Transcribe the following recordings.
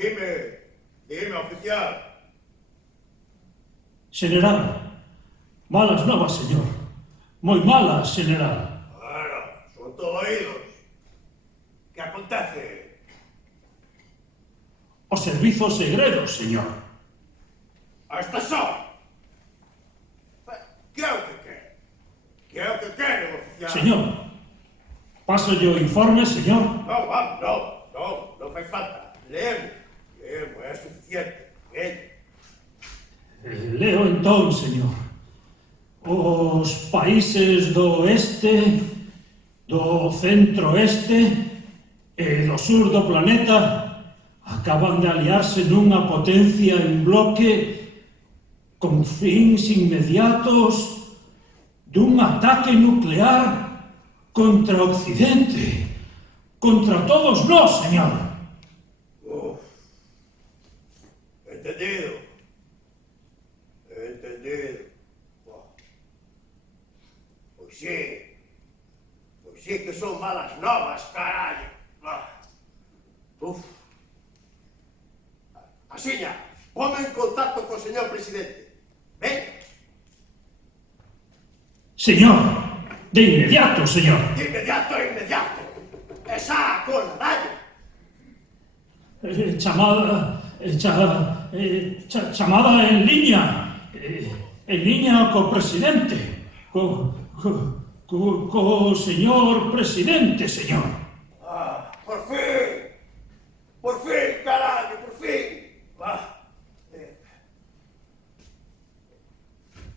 Dime, oficial. General, malas novas, señor. Moi malas, general. Bueno, son todo oídos. Que acontece? Os servizos segredos, señor. A esta hora? Que é o que quere? Que é o que quere, oficial? Señor, paso o informe, señor. Non fai falta. Leemos, é suficiente. Leo entón, señor. Os países do oeste, do centro-oeste e do sur do planeta acaban de aliarse nunha potencia en bloque con fins inmediatos dun ataque nuclear contra Occidente, contra todos nós, señor. Entendido. Pois sí que son malas novas, carallo. Asiña, ponme en contacto co señor presidente. Ven. Señor, de inmediato, señor. De inmediato. Esa cola, dalle. Chamada en liña co presidente, co señor presidente, señor. Por fin, carallo, por fin.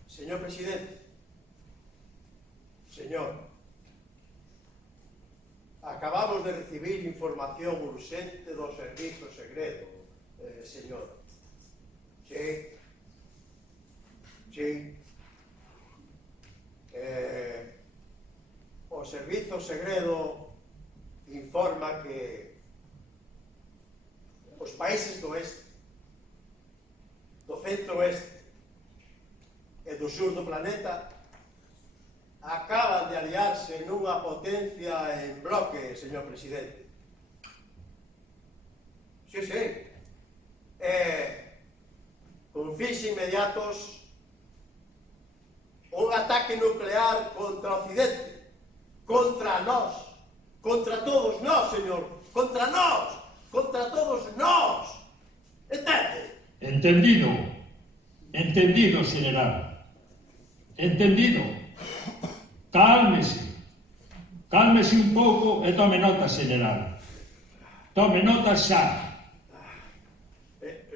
Señor presidente, acabamos de recibir información urxente do servizo segredo, señor. Sí. O servizo segredo informa que os países do oeste, do centro-oeste e do sur do planeta acaban de aliarse nunha potencia en bloque, señor presidente. Sí. Con fins inmediatos un ataque nuclear contra Occidente, contra nós, contra todos nós, señor, contra todos nós. Entende? Entendido, general. Entendido. Cálmese un pouco e tome nota, general. Tome nota xa.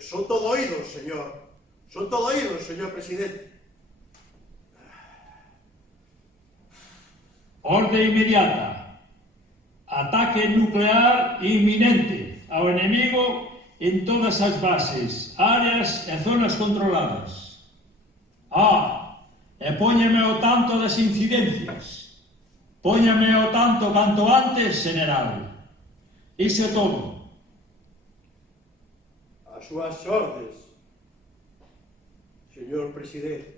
Son todo oídos, señor. Son todo oídos, señor presidente. Orde inmediata. Ataque nuclear inminente ao enemigo en todas as bases, áreas e zonas controladas. E póñame ao tanto das incidencias. Póñame ao tanto canto antes, general. Iso é todo. As súas ordes, señor presidente.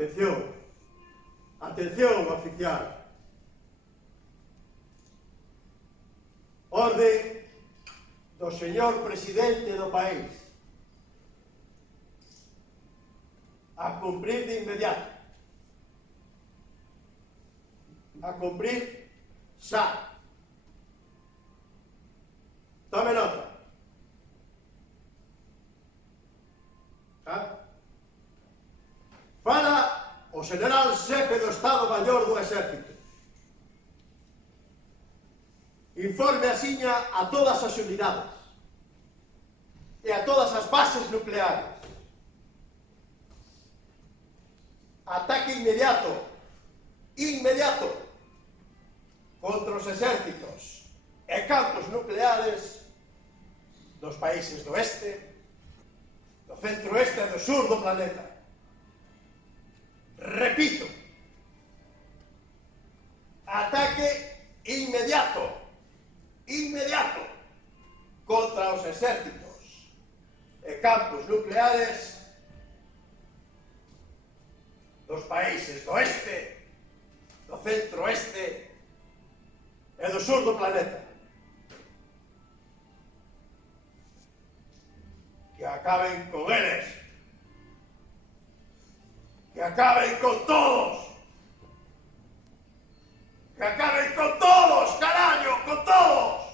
Atención, atención, oficial. Orde do señor presidente do país a cumprir de inmediato. A cumprir xa. Tome nota. Fala o general xefe do Estado Maior do Exército. Informe asiña a todas as unidades e a todas as bases nucleares. Ataque inmediato, contra os exércitos e campos nucleares dos países do este, do centro-oeste e do sur do planeta. Repito, ataque inmediato contra os exércitos e campos nucleares dos países do este, do centro-oeste e do sur do planeta. Que acaben con eles. Que acaben con todos. Que acaben con todos, caraño, con todos.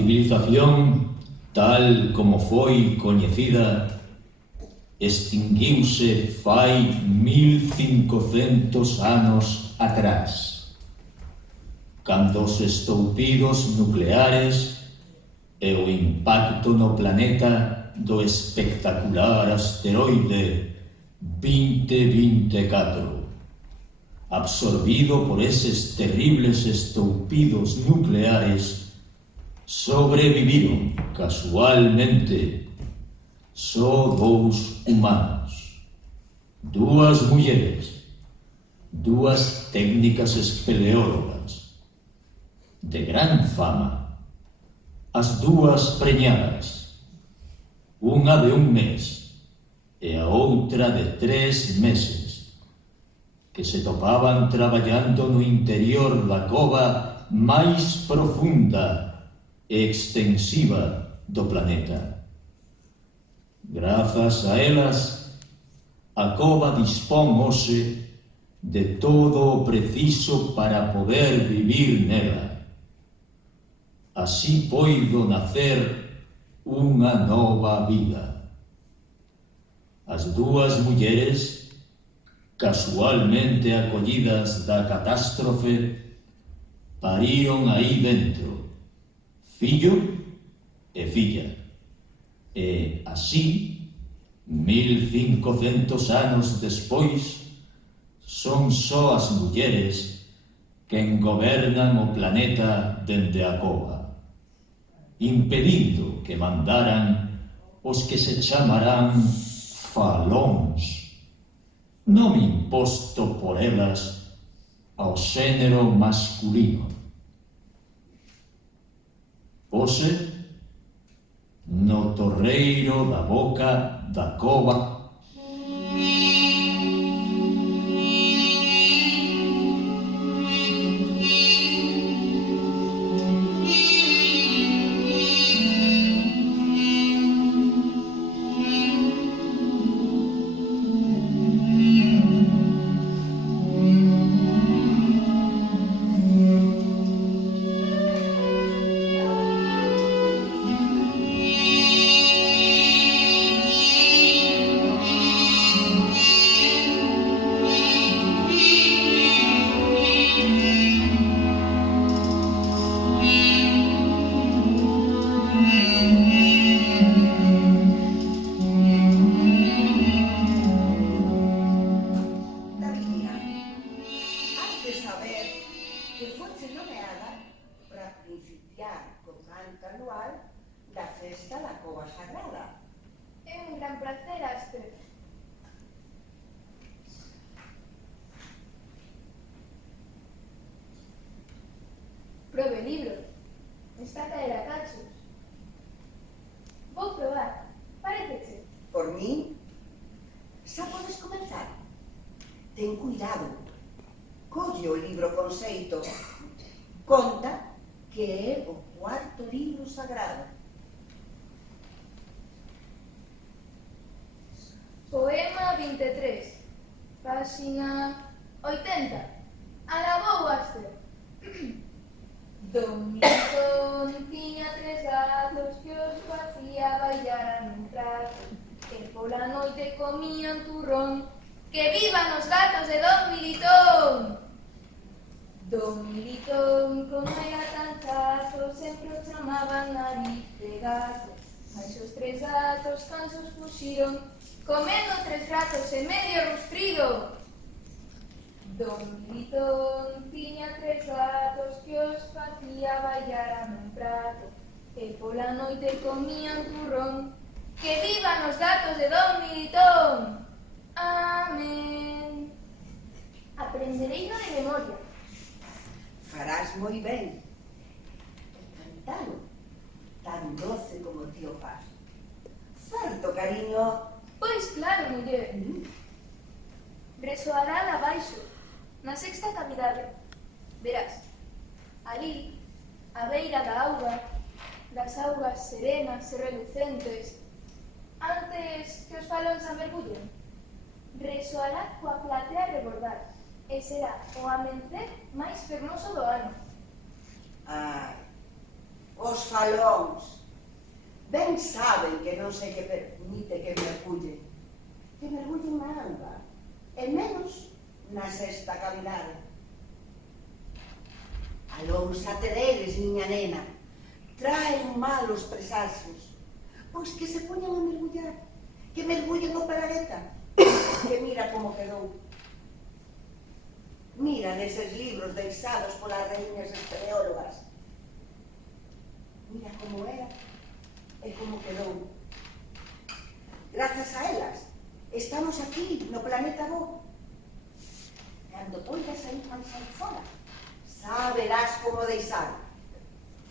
civilización, tal como foi coñecida, extinguiuse fai 1500 anos atrás, cando os estoupidos nucleares e o impacto no planeta do espectacular asteroide 2024, absorbido por eses terribles estoupidos nucleares, sobreviviron casualmente só 2 humanos, 2 mulleres, 2 técnicas espeleólogas de gran fama, as 2 preñadas, unha de 1 mes e a outra de 3 meses, que se topaban traballando no interior da cova máis profunda e extensiva do planeta. Grazas a elas, a cova dispón hoxe de todo o preciso para poder vivir nela. Así poido nacer unha nova vida. As 2 mulleres, casualmente acollidas da catástrofe, pariron aí dentro fillo e filla, e así, 1500 anos despois, son só as mulleres quen gobernan o planeta dende a cova, impedindo que mandaran os que se chamarán falóns, nome imposto por elas ao xénero masculino. Hoxe, no torreiro da boca da cova, Probe libro. Está a caer a cachos. Vou probar. Paréceche? Por mí, xa podes comenzar. Ten cuidado. Colle o libro con xeito. Conta que é o 4º libro sagrado. Poema 23. Páxina 80. Alabou Aster. Don Milton tiña 3 gatos que os facía bailar nun prato, e pola noite comían turrón. Que vivan os gatos de Don Militón! Don Militón, como era tan chato, sempre o chamaban nariz de gato. Mais os 3 gatos cansos fuxiron, comendo 3 gatos e medio rustrido. Don Militón tiña 3 gatos que os facía bailar nun prato, e pola noite comían turrón. Que vivan os gatos de Don Militón! Amén. Aprendereino de memoria. Farás moi ben. E cantalo tan doce como ti o faz. Certo, cariño? Pois claro, muller. Resoará lá abaixo, na 6ª cavidade. Verás, ali, a beira da auga, das augas serenas e relucentes, antes que os falóns a mergullen, resoará coa platea rebordar, e será o amencer máis fermoso do ano. Ai, Os falóns ben saben que non se lle permite que mergullen na auga, e menos na sexta cavidade. Alóns atereres, miña nena, traen malos presaxios, pois que se poñan a mergullar, que mergullen o Planeta, que mira como quedou. Mira neses libros deixados polas raíñas espeleólogas. Mira como era e como quedou. Grazas a elas, estamos aquí no planeta Bo. Cando poidas sair máis aí fora, saberás como deixaron.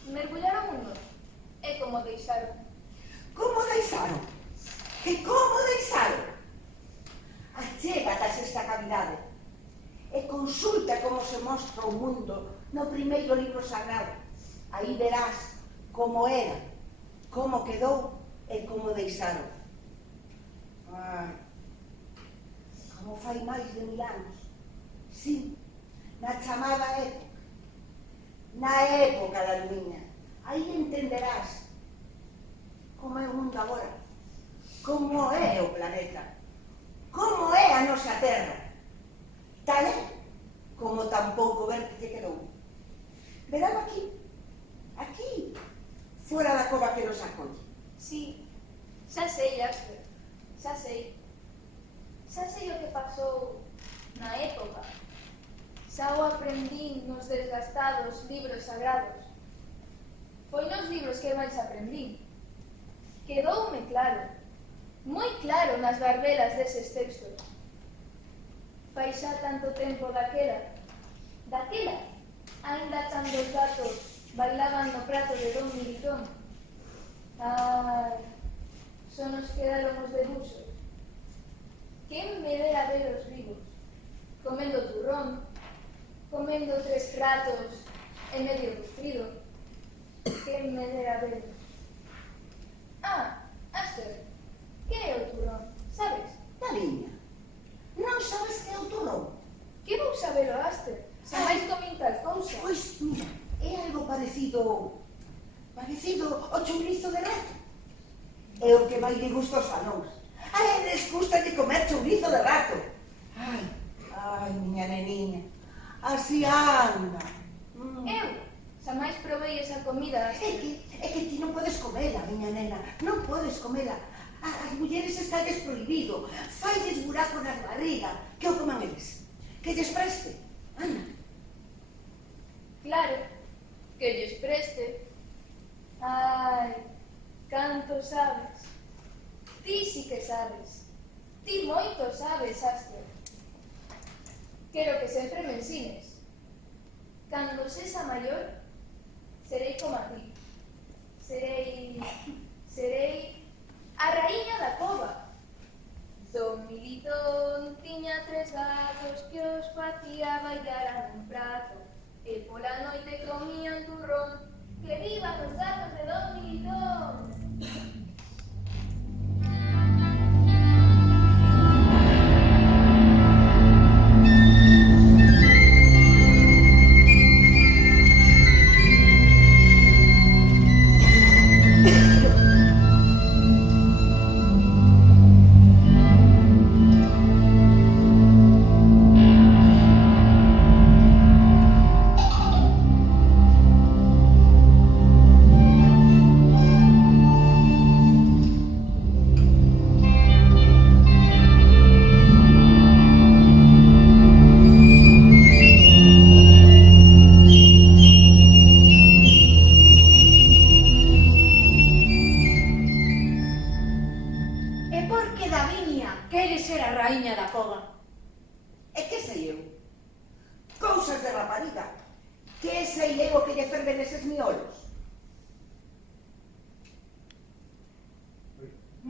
Mergullaron unos, e como deixaron. Como deixaron? Que como deixaron? Achégate a esta cavidade e consulta como se mostra o mundo no primeiro libro sagrado. Aí verás como era, como quedou e como deixaron. Ai, como fai máis de 1000 anos. Sí, na chamada época. Na época da miña. Aí entenderás como é o mundo agora, como é o planeta, como é a nosa terra, tal é como tampouco ver que lle quedou. Verán aquí, fora da cova que nos acolle. Sí, xa sei, Asper, xa sei. Xa sei o que pasou na época. Xa o aprendín nos desgastados libros sagrados. Foi nos libros que máis aprendín. Quedoume claro, moi claro nas barbelas deses textos. Fai xa tanto tempo daquela, ainda cando os gatos bailaban no prato de Don Militón. Ai, só nos quedaron os debuxos. Quen me dera ver os vivos, comendo turrón, comendo 3 pratos e medio rustrido. Quen me dera ver. Ah, Asper, que é o turrón, sabes? Cariña, non sabes que é o turrón? Que vou saber o Asper? Xa máis comín tal cousa. Pois, mira, é algo parecido ao chourizo de rato. É o que máis lle gusta aos fanóns. A eles gusta de comer chourizo de rato. Ai, miña neniña, así anda. Eu xa máis provei esa comida. É que ti non podes comela, miña nena, non podes comela. As mulleres estalles prohibido, failles buraco na barriga, que o coman eles, que lles preste, anda. Claro, que lles preste. Ai, canto sabes. Ti sí que sabes. Ti moito sabes, Asper. Quero que sempre me ensines. Cando sexa maior, serei como a ti. Serei a raíña da cova. Don Militón tiña 3 gatos que os facía bailar nun prato, e pola noite comían turrón. Que vivan os gatos de Don Militón!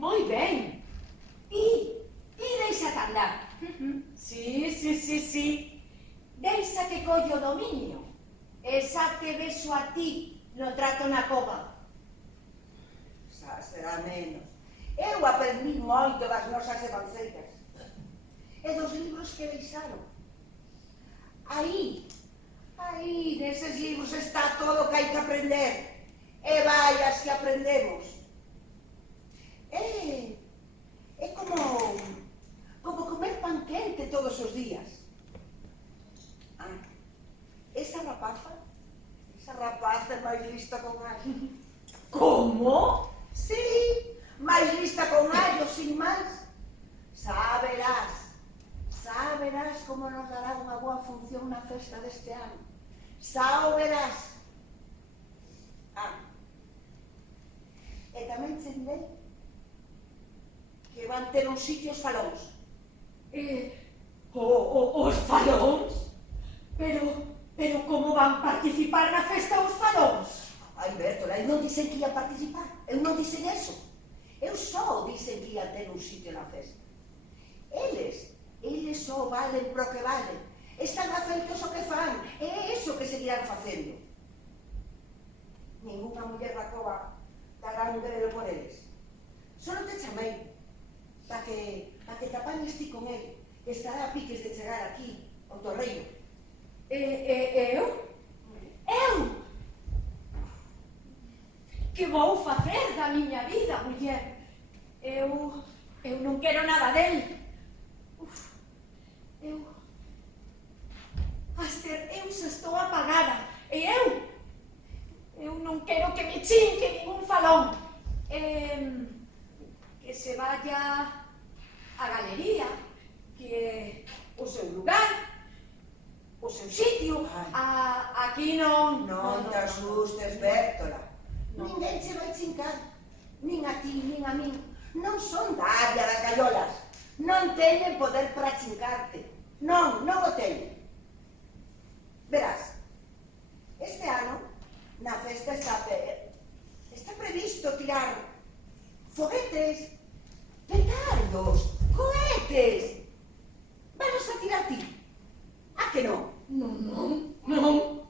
Moi ben. E deixa andar. Sí. Deixa que collo o dominio. E xa te vexo a ti no trato na cova. Xa será menos. Eu aprendi moito das nosas evanceiras e dos libros que deixaron. Aí, neses libros está todo o que hai que aprender. E vaias que aprendemos. É como comer pan quente todos os días. Esa rapaza é máis lista con allo. Como? Sí, máis lista con allo, sin máis. Saberás como nos dará unha boa función na festa deste ano. Saberás. E tamén che direi que van ter uns sitios falóns. Os falóns? Pero como van participar na festa os falóns? Ai, Bertola, eu non dixen que ia participar. Eu non dixen eso. Eu só dixen que ia ter un sitio na festa. Eles só valen pro que valen. Están afeitos o que fan. É eso que seguirán facendo. Ninguna muller da cova dará un verelo por eles. Só te chamei para que te apañes ti con ele, que estará a piques de chegar aquí, ao torreiro. Eu? Que vou facer da miña vida, muller? Eu non quero nada del. Aster, eu xa estou apagada. E eu non quero que me chinque ningún falón. Que se vaya a galería, que o seu lugar, o seu sitio. Aquí non... Non te asustes, Bertola. Ninguén se vai chincar. Nin a ti, nin a min. Non son da área das gallolas. Non teñen poder para chincarte. Non o teñen. Verás, este ano, na festa está previsto tirar foguetes, petardos, cohetes. Vanos a tirar ti. A que non? Non,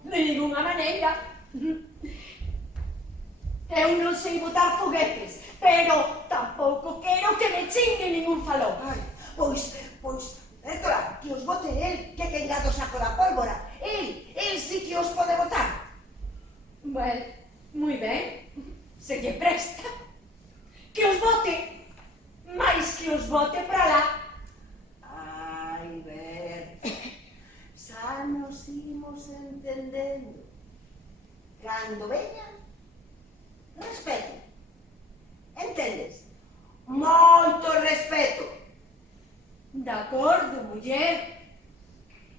de ninguna maneira. Eu non sei botar foguetes, pero tampouco quero que me chingue ningún falón. Ai, pois, Bertola, que os bote el, que quen gato saco da pólvora. El sí que os pode botar. Bueno, moi ben, se lle presta. Que os bote, máis que os bote para lá. Ai, xa nos imos entendendo. Cando veñan, respeto. Entendes? Moito respeto. De acordo, muller.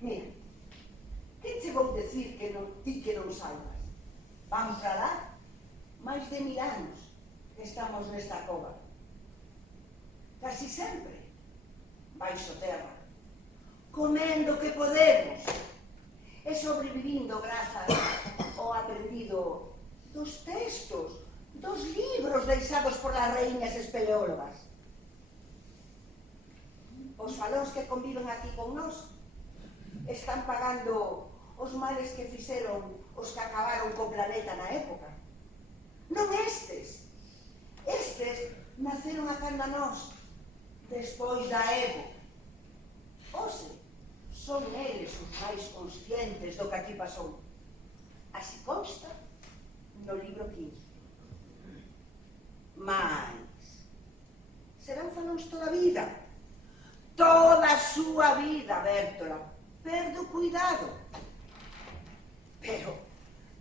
Mira, que che vou decir que non saibas? Van para lá máis de 1000 anos que estamos nesta cova. Casi sempre baixo terra, comendo que podemos e sobrevivindo grazas ao aprendido dos textos, dos libros deixados por las raíñas espeleólogas. Os falóns que conviven aquí con nós están pagando os males que fixeron os que acabaron co planeta na época. Non estes. Estes naceron a canda nós despois da época. Ose, son eles os máis conscientes do que aquí pasou. Así consta no libro 15. Mais serán falóns toda a vida. Toda a súa vida, Bertola. Perdo cuidado. Pero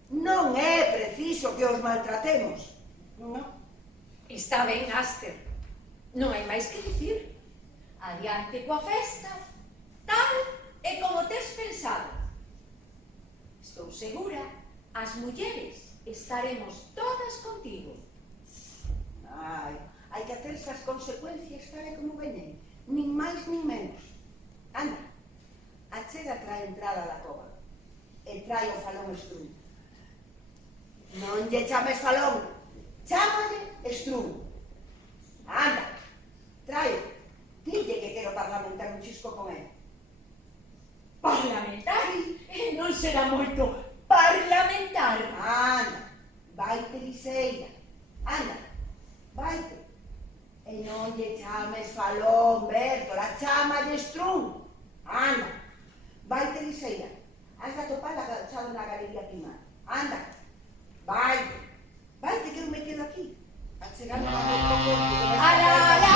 non é preciso que os maltratemos. Non. Está ben, Aster. Non hai máis que dicir. Adiante coa festa, tal e como tes pensado. Estou segura, as mulleres estaremos todas contigo. Ai, hai que aterse as consecuencias tal e como veñen. Nin máis nin menos. Anda, achega a entrada da cova e trae o falón estrumo. Non lle chames falón, chámale estrumo. Anda, trae, dille que quero parlamentar un chisco con ele. Parlamentar? Non será moito parlamentar. Anda, vaite liseira. Anda, vaite. E non lle chames falón, Bertola, chámalle estrumo. Anda, vaite liseira. Has de atopar agachado na galería primar. Anda, vaite. Vaite que eu me quedo aquí. A chegar a ¡Ala, ala,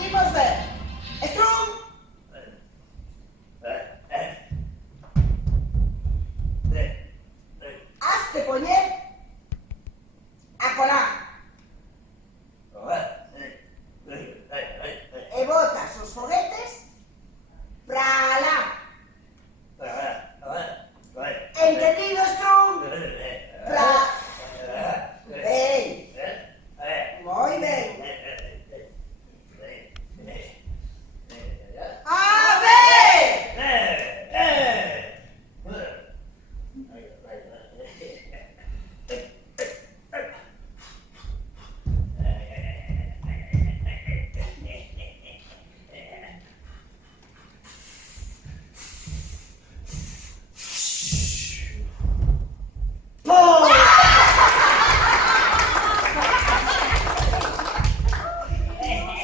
Imos ver. Strong, hazte poñer a colar e botas os foguetes pra alá. Entendido, Strong? Ben. Moi ben. A ver!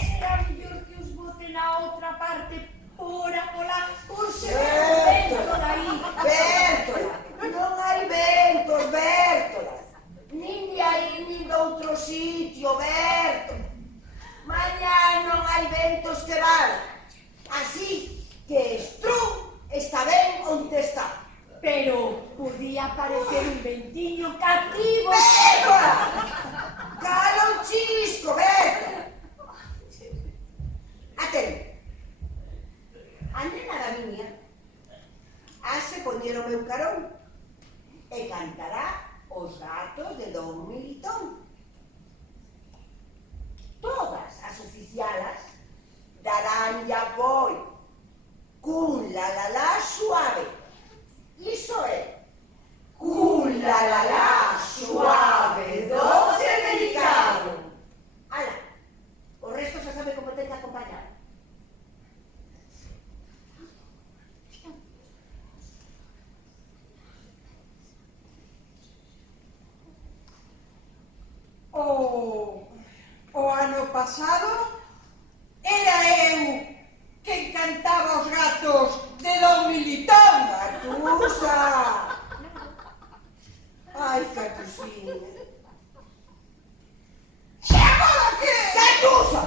será mellor que os boten a outra parte por a colar, por se Bertola. vento dai. Bértola, non hai ventos, Bértola. Nin de aí, nin de outro sitio, Bértola. Mañá non hai ventos que valan. Así que Strung está ben onde está. Pero podía parecer un ventiño cativo. Bértola! Cala o chisco, Bértola. Atende. A nena da miña hase poñer o meu carón e cantará os gatos de Don Militón. Todas as oficialas daránlle apoio cun la suave. Iso é cun la suave, doce e delicado. Ala, o resto xa sabe como ten que acompañar. O ano pasado era eu quen cantaba os gatos de Don Militón. Catusa! Ai, Catusinha. E agora que? Catusa!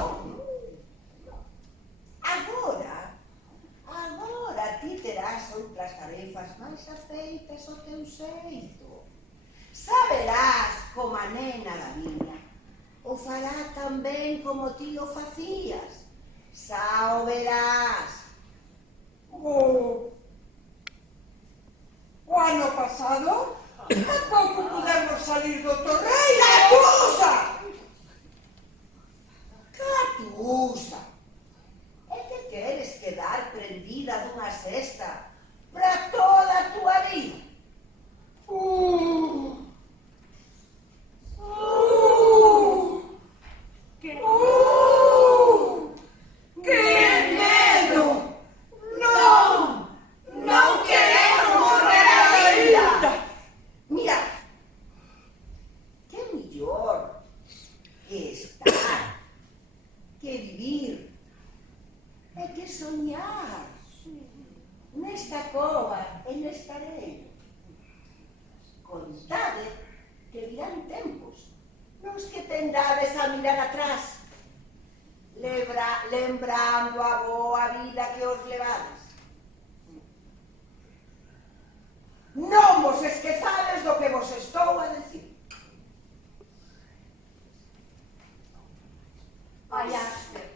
Agora ti terás outras tarefas máis afeitas ao teu xeito. Saberás como a nena da miña o fará tan ben como ti o facías. Xa o verás. O ano pasado tampouco pudemos salir do torreiro. Catusa! Catusa! É que queres quedar prendida dunha cesta para toda a túa vida? ¡Qué medo! ¡Non queremos morrer aínda! Mira, que mellor que estar, que vivir, e que soñar nesta cova e nesta areia. Contade que virán tempos nos que tendades a mirar atrás, lembrando a boa vida que os levades. Non vos esquezades do que vos estou a decir. Ai, Aster,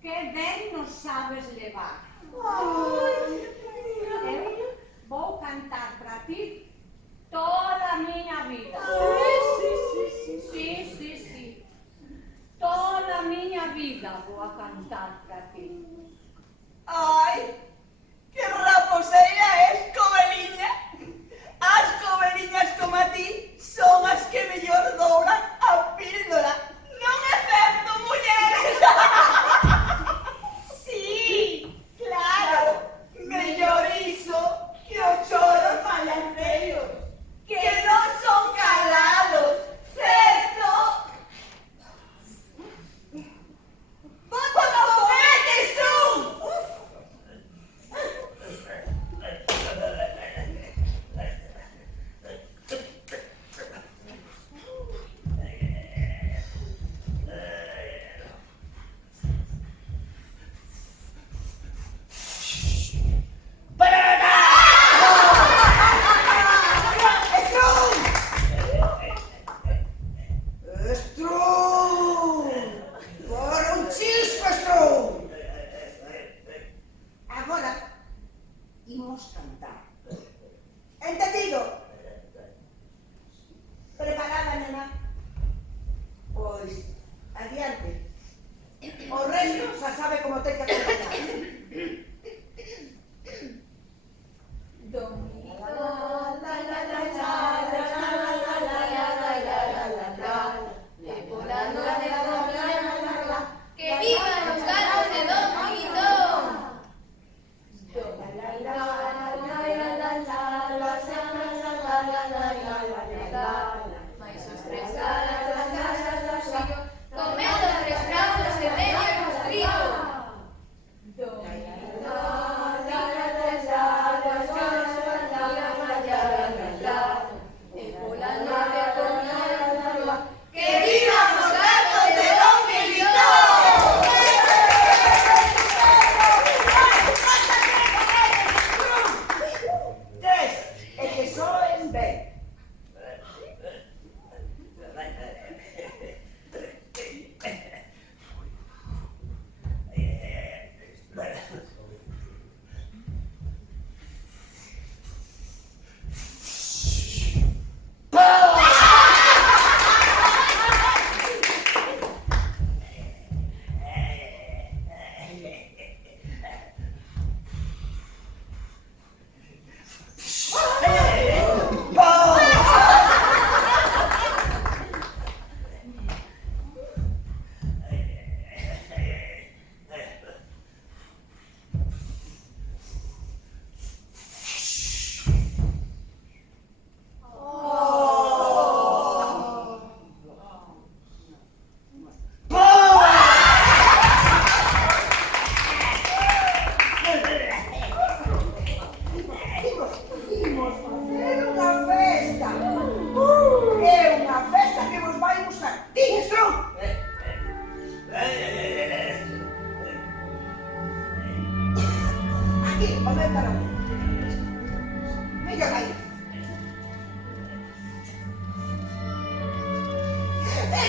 que ben nos sabes levar. Eu vou cantar para ti toda a miña vida. Sí. Toda a miña vida vou a cantar para ti. Ai, que raposeira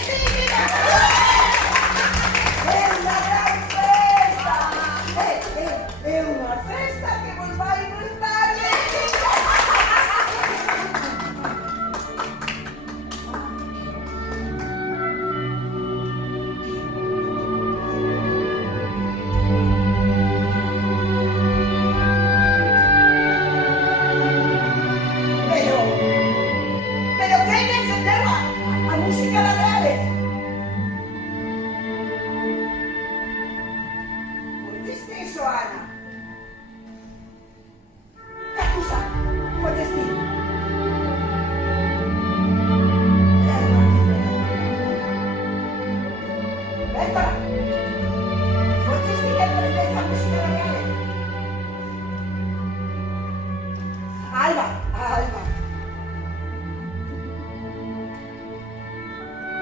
sí, mira! É unha gran festa! É unha festa que vos vai gustar! Pero quen encendeu a música da Reales? Pois iso, Ana. Cacusa, pois ti. Bárbara, pois ti que prendeu a música da Reales? Alba, Alba.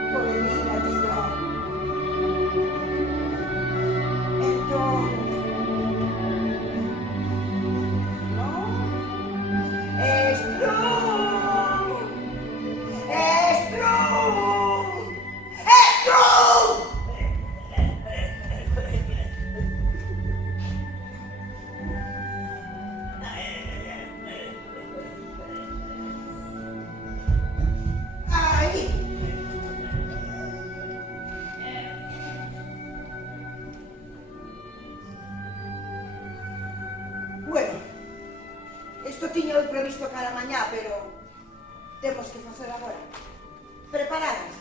Pobreña, tía. Entón... Non? Estrum! Estrum! Estrum! Ai! Bueno, isto tiño previsto cada mañá, pero temos que facer agora. Preparadas?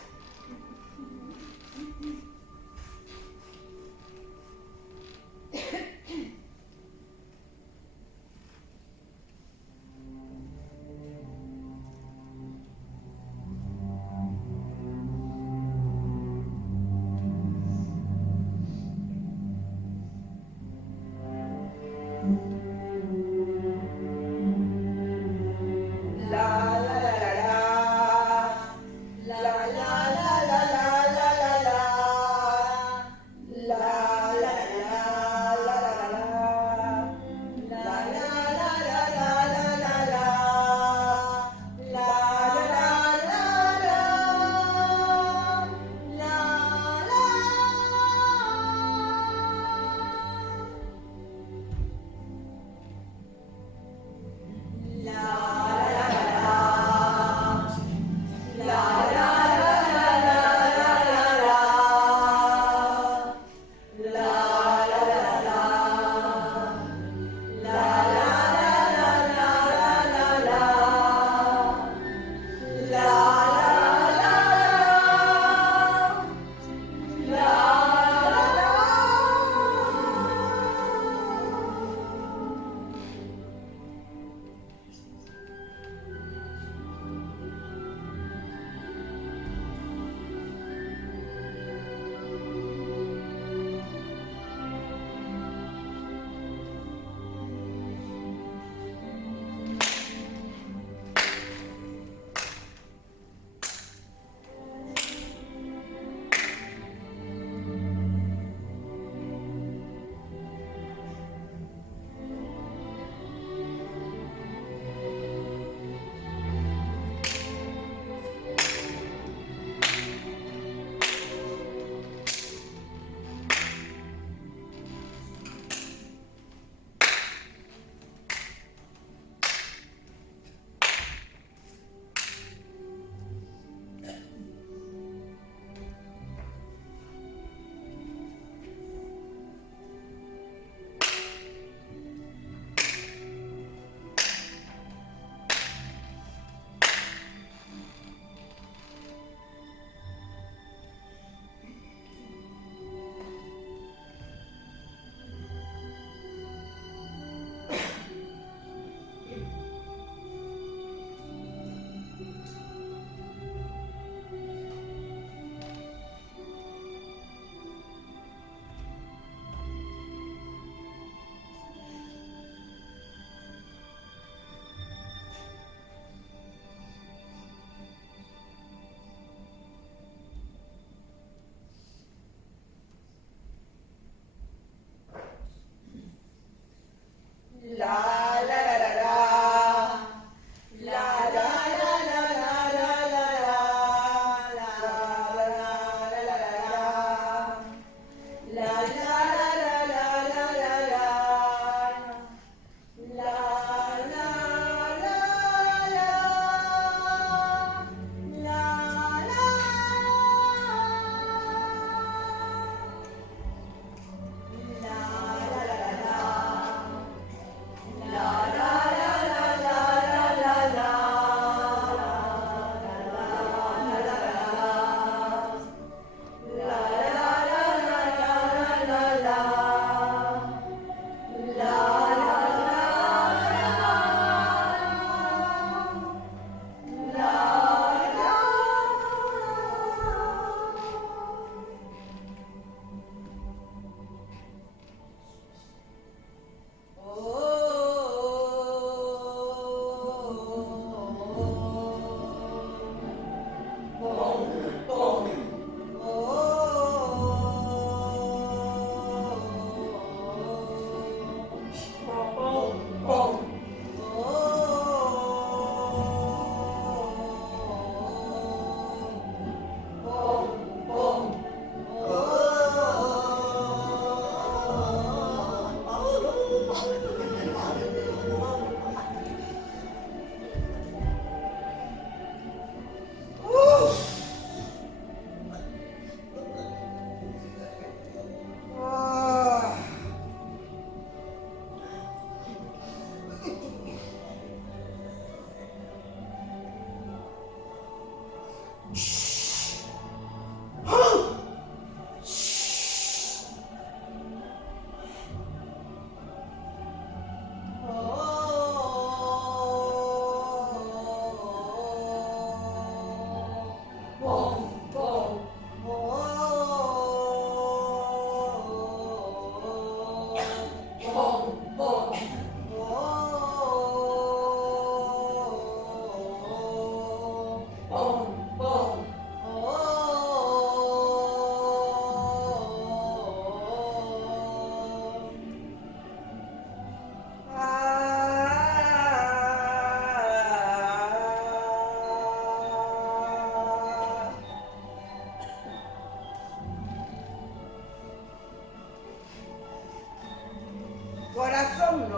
La la la la la, la la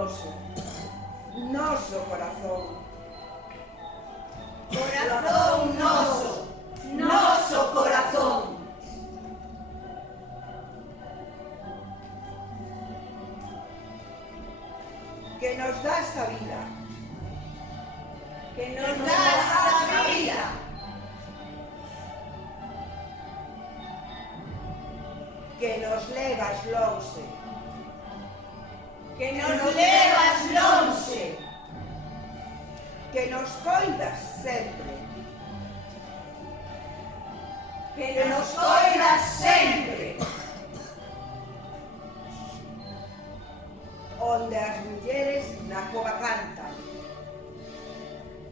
noso, noso corazón. Corazón noso, noso corazón. Que nos das a vida, Que nos das a vida. que nos levas lonxe, Que nos levas lonxe. que nos coidas sempre, Que nos coidas sempre. onde as mulleres na cova cantan,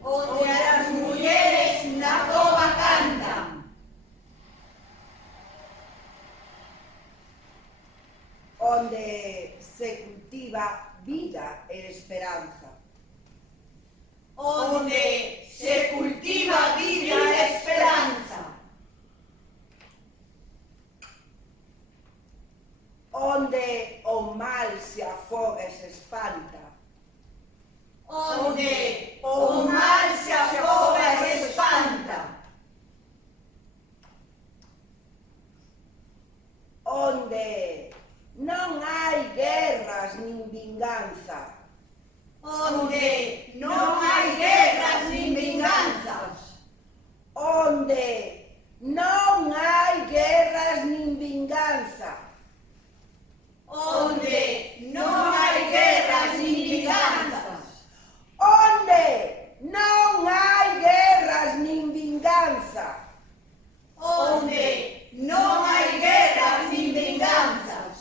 Onde as mulleres na cova cantan. onde se cultiva vida e esperanza, Onde se cultiva vida e esperanza. onde o mal se afoga e se espanta, Onde o mal se afoga e se espanta. onde non hai guerras nin vinganza, Onde non hai guerras nin vinganzas. onde non hai guerras nin vinganza, Onde non hai guerras nin vinganzas. onde non hai guerras nin vinganza, Onde non hai guerras nin vinganzas.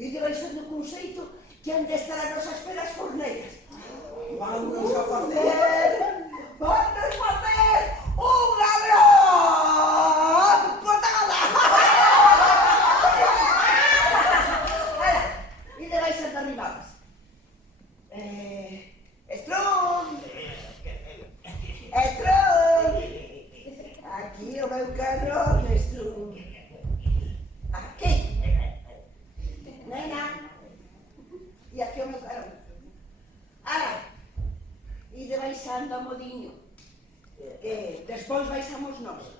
E lle vai sendo cun xeito que han de estar as nosas feras forneiras. Vamos a facer unha gran potada. Ala, e de vais ser derribadas. Estrón! Estrón! Aquí o meu carro, Estrón. Aquí. Nena. E aquí o meu carro. Ala, ide baixando a modiño. Despois baixamos nós.